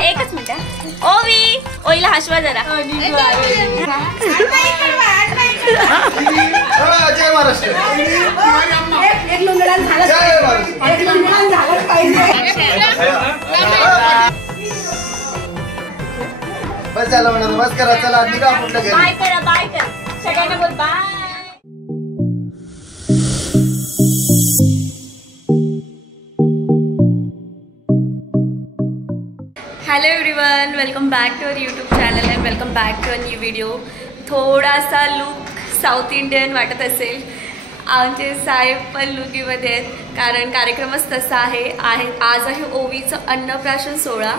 एकच मिनिट ओवी ओईला हसवा जरा. जय महाराष्ट्र. बस झालं म्हणा. नमस्कार. चला निघा आपण घरी. बाय करा बाय करा सगळ्यांना बोल bye. Hello everyone, welcome back to our YouTube channel and welcome back to a new video. थोडासा लुक साऊथ इंडियन वाटत असेल. आमचे साहेब पण लुकीमध्ये आहेत कारण कार्यक्रमच तसा आहे. आज आहे ओवीचं अन्नप्राशन सोहळा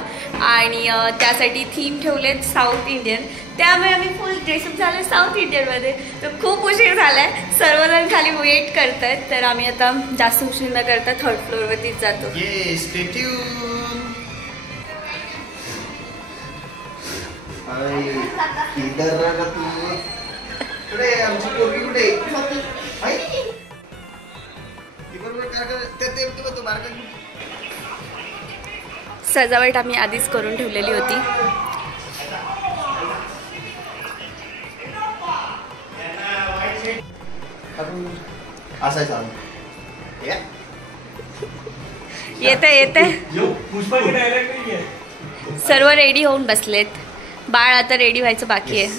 आणि त्यासाठी थीम ठेवलेत साऊथ इंडियन. त्यामुळे आम्ही फुल ड्रेसअप झाले साऊथ इंडियनमध्ये. तर खूप उशीर झाला आहे. सर्वजण खाली वेट करत आहेत. तर आम्ही आता जास्त उशीर न करता थर्ड फ्लोअरवरतीच जातो. सजावट आम्ही आधीच करून ठेवलेली होती. येते सर्व रेडी होऊन बसलेत. बाळ आता रेडी व्हायचं बाकी आहे.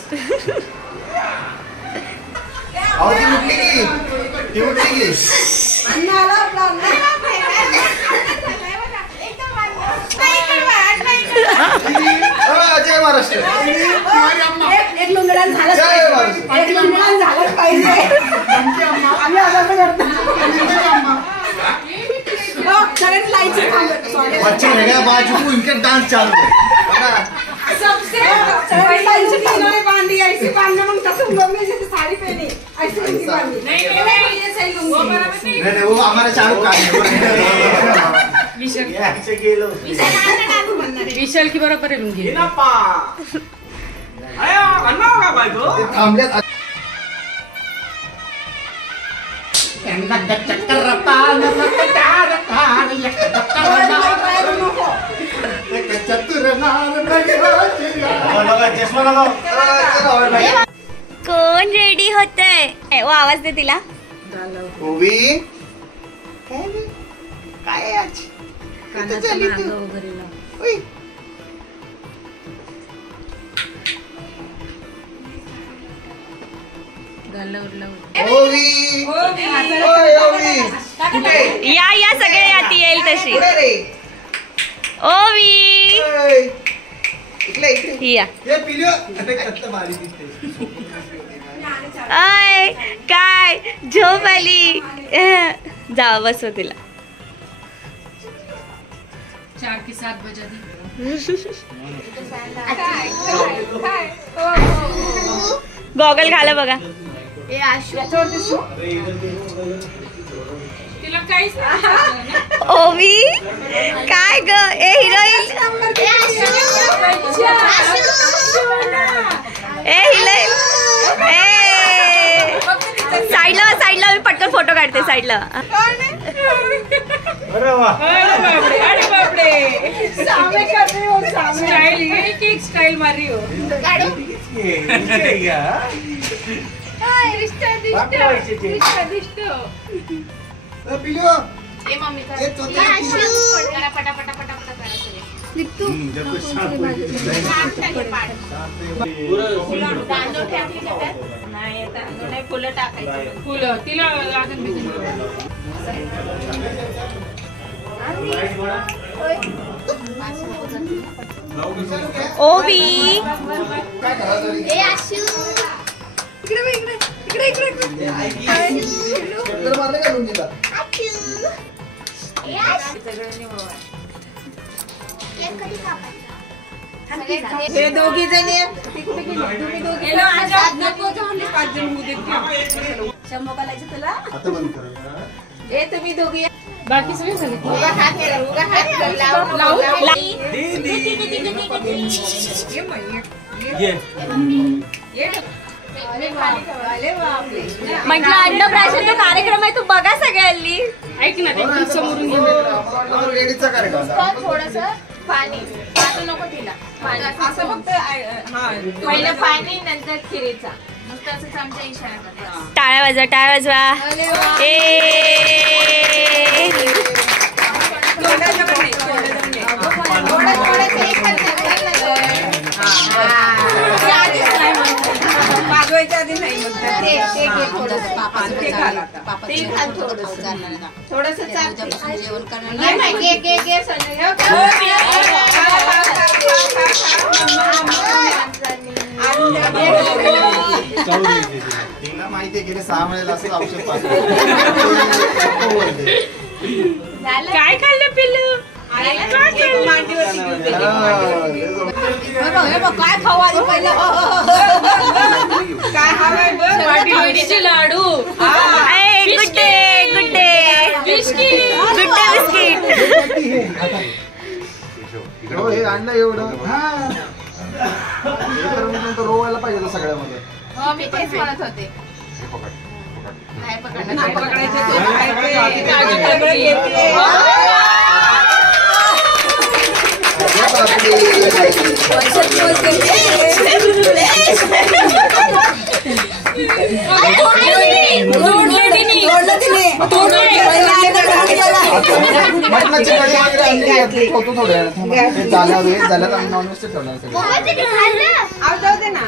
जय महाराष्ट्र. बाजू इनका डांस चालू है. सबसे बांधी ऐसी बांधना मग तसं में जैसे साड़ी पहनी ऐसी नहीं बांधी. नहीं ये सही लूंगी. नहीं वो हमारा चालू काम है. विशाल की बरोबर आहे लुंगी. कोण रेडी होतंय? वो आवाज दे तिला. ओवी काय आज कुठे चालली तू? ओय ओवी ओवी या सगळे याती येईल तशी. ओवी या. अय काय झोप आली. जा बसव तिला. 4 की 7 बजा दी. गॉगल घाला बघा. ओवी काय ग ए हिरोईन साईडला मी पटकन फोटो काढते साईडला. अरे बापरे स्टाइल मार रही हो. फुलं तिला ओवी हे दोघी जणी शंभो घालायचं तुला. हे तुम्ही दोघी बाकी सगळे झाले. म्हटलं अन्नप्राशन कार्यक्रम आहे तू बघा सगळ्यांनी. ऐक ना ते समोरून घे. लेडीजचा कार्यक्रम थोडस पाणी आता नको तिला असं फक्त पहिलं पाणी नंतर खिरीचा नुसतं असंच आमच्या इशारा करतात. टाळ्या वाजवा टाळ्या वाजवा. ए वाजवायच्या आधी नाही म्हणतात. थोडस जेवण करणार तिला माहितीये गेले 6 महिन्याला असं औषध पास. काय खाल्लं पिल्लू? काय खाऊ आधी पहिलं काय हवंय बघ. लाडू गुड्डे गुड्डे बिस्किट गुड्डे बिस्किट. हो हे आणलं एवढं रोवायला पाहिजे सगळ्यामध्ये. हो मी तेच म्हणत होते नाही पकडलं नाही पकडायचं ते माहिती. काजू सगळं येते. मटणाची कढी वगैरे आणली होतो थोड्या झाल्यात आम्ही नॉनव्हेज ठेवणार सगळं. जाऊ दे ना.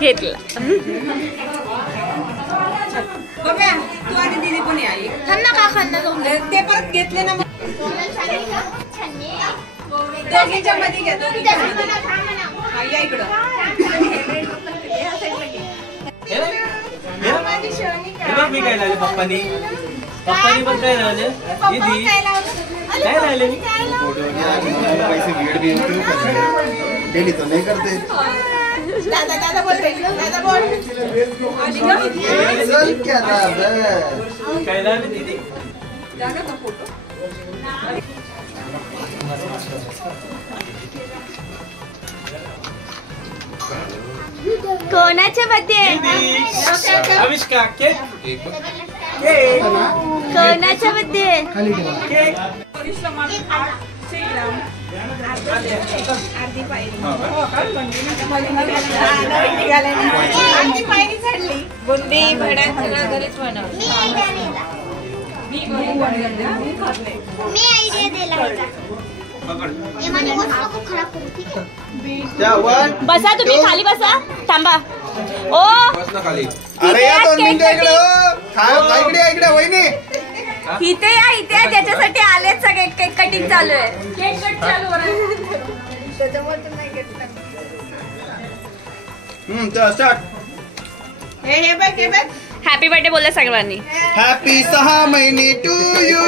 घेतलं. बघा तू आणि दीदी पण आई खन्ना का खन्ना ते परत घेतले ना. मग दोघींच्या मध्ये घ्या. दोघींच्या मध्ये या इकडं. मी काय लावले पप्पानी पण काय लावले दीदी काय लावले मी पैसे डेली तो नाही करते. दादा बोल दादा बोल क्या काय लावले दीदी फोटो. कोणाच्या मध्ये? अविष्का केक कोणाच्या मध्ये? परिश्रमात 800 ग्राम अर्धी पायरी. अर्धी पायरी चढली. बुंदी भडा सगळं घरीच बनवलं. मी खात नाही. मी आयडिया दिला होता. ये माझी गोष्ट नको खराब करू, ठीक आहे? बसा तुम्ही खाली बसा. थांबा. ओ अरे या 2 मिनिटं इकडे इकडे वहिनी. इथे या इथे या. त्याच्यासाठी आलेच सगळे. केक कटिंग चालू आहे. केक कट चालू आहे. स्टार्ट. हे बघ हे बघ. हॅपी बर्थडे बोला सगळ्यांनी. हॅपी 6 महिने to you.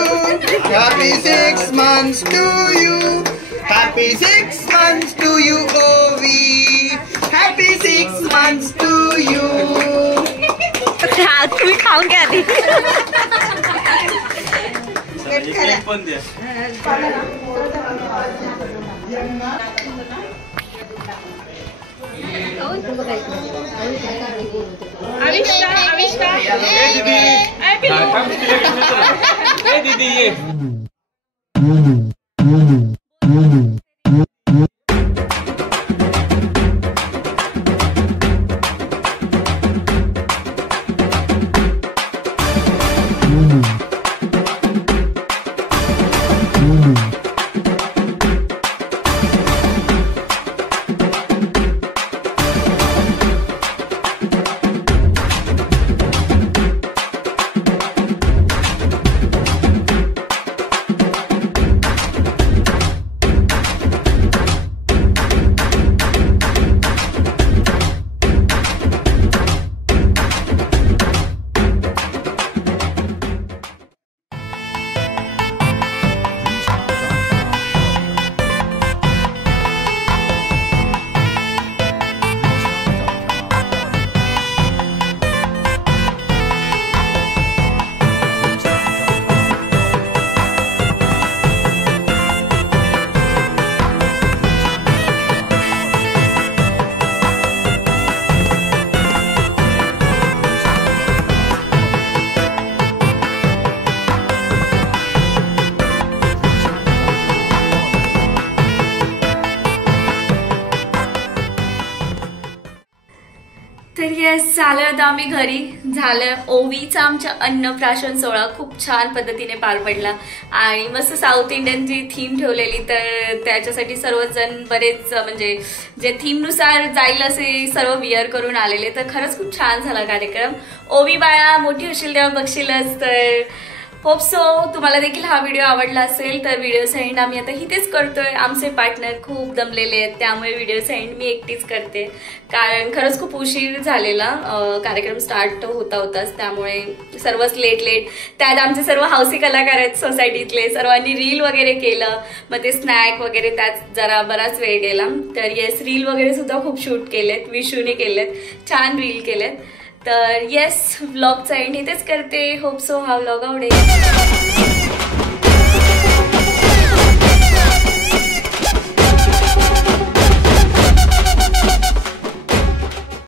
Happy 6 months to you. Happy 6 months to you Ovi. Happy 6 months to you. तुम्ही खाऊन घ्या आधी. केक पण द्या. आविष्का दीदी ये येस, आलं आता आम्ही घरी. झालं ओवीचा आमच्या अन्नप्राशन सोहळा खूप छान पद्धतीने पार पडला आणि मस्त साऊथ इंडियन जी थीम ठेवलेली, तर त्याच्यासाठी सर्वजण बरेच म्हणजे जे थीमनुसार जाईल असे सर्व विअर करून आलेले. तर खरंच खूप छान झाला कार्यक्रम. ओवी बाळा मोठी होशील तेव्हा बघशीलच. तर होप सो तुम्हाला देखील हा व्हिडिओ आवडला असेल. तर व्हिडिओचा एंड आम्ही आता इथेच करतोय. आमचे पार्टनर खूप दमलेले आहेत, त्यामुळे व्हिडिओचा एंड मी एकटीच करते, कारण खरंच खूप उशीर झालेला. कार्यक्रम स्टार्ट होताच, त्यामुळे सर्वच लेट. त्यात आमचे सर्व हौसी कलाकार आहेत सोसायटीतले, सर्वांनी रील वगैरे केलं. मग ते स्नॅक वगैरे त्यात जरा बराच वेळ गेला. तर येस, रील वगैरे सुद्धा खूप शूट केलेत, विशूने केलेत, छान रील केलेत. तर येस, व्लॉगचा एंड इथेच करते. होप सो हा व्लॉग आवडेल.